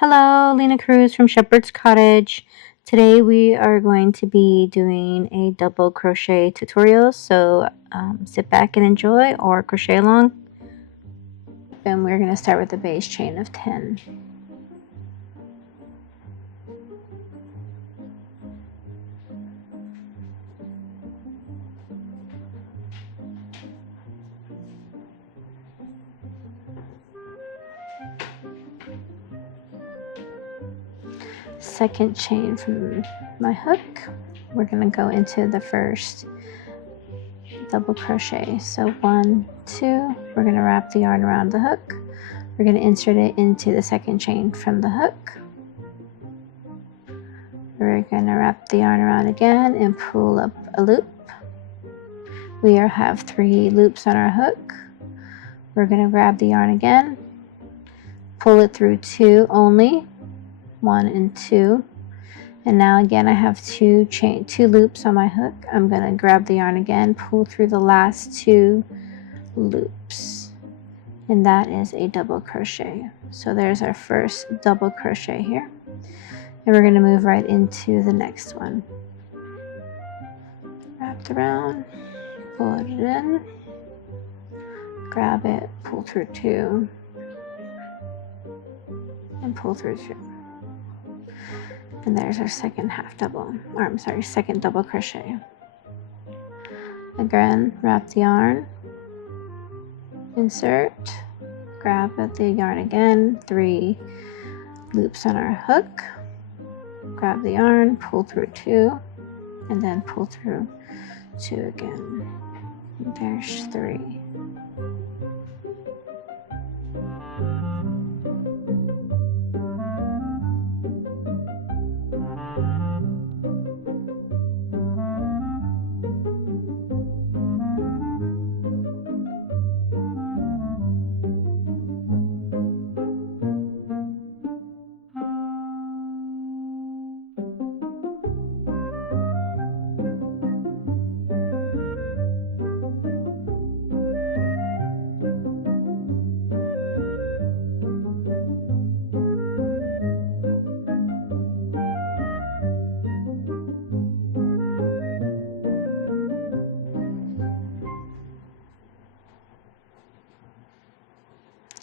Hello, Lena Cruz from Shepherd's Cottage. Today we are going to be doing a double crochet tutorial, so sit back and enjoy or crochet along. And we're going to start with a base chain of 10. Second chain from my hook, we're going to go into the first double crochet. So 1, 2, we're going to wrap the yarn around the hook. We're going to insert it into the second chain from the hook. We're going to wrap the yarn around again and pull up a loop. We have 3 loops on our hook. We're going to grab the yarn again, pull it through 2 only, 1 and 2, and now again I have 2 loops on my hook. I'm going to grab the yarn again, pull through the last 2 loops, and that is a double crochet. So there's our first double crochet here, and we're going to move right into the next one. Wrapped around, pull it in, grab it, pull through 2, and pull through 2. And there's our second second double crochet. Again, wrap the yarn, insert, grab at the yarn again, 3 loops on our hook, grab the yarn, pull through 2, and then pull through 2 again. And there's 3.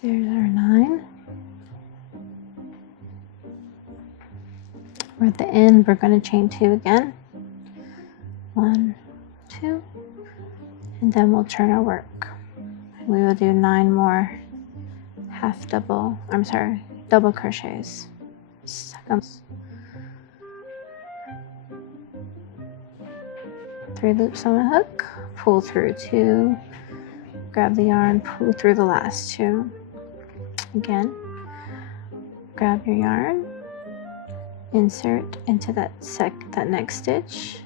There's our 9. We're at the end. We're going to chain 2 again. 1, 2, and then we'll turn our work. We will do 9 more double crochets. 3 loops on the hook, pull through 2, grab the yarn, pull through the last 2. Again, grab your yarn, insert into that next stitch,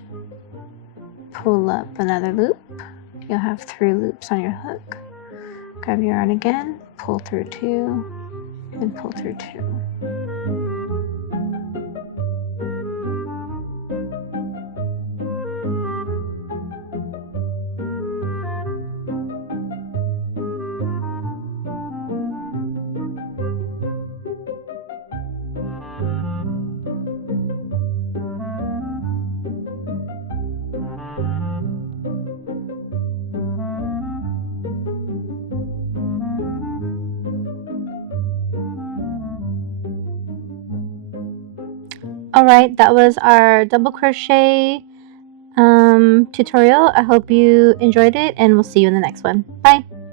pull up another loop. You'll have 3 loops on your hook. Grab your yarn again, pull through 2, and pull through 2. Alright, that was our double crochet tutorial. I hope you enjoyed it, and we'll see you in the next one. Bye!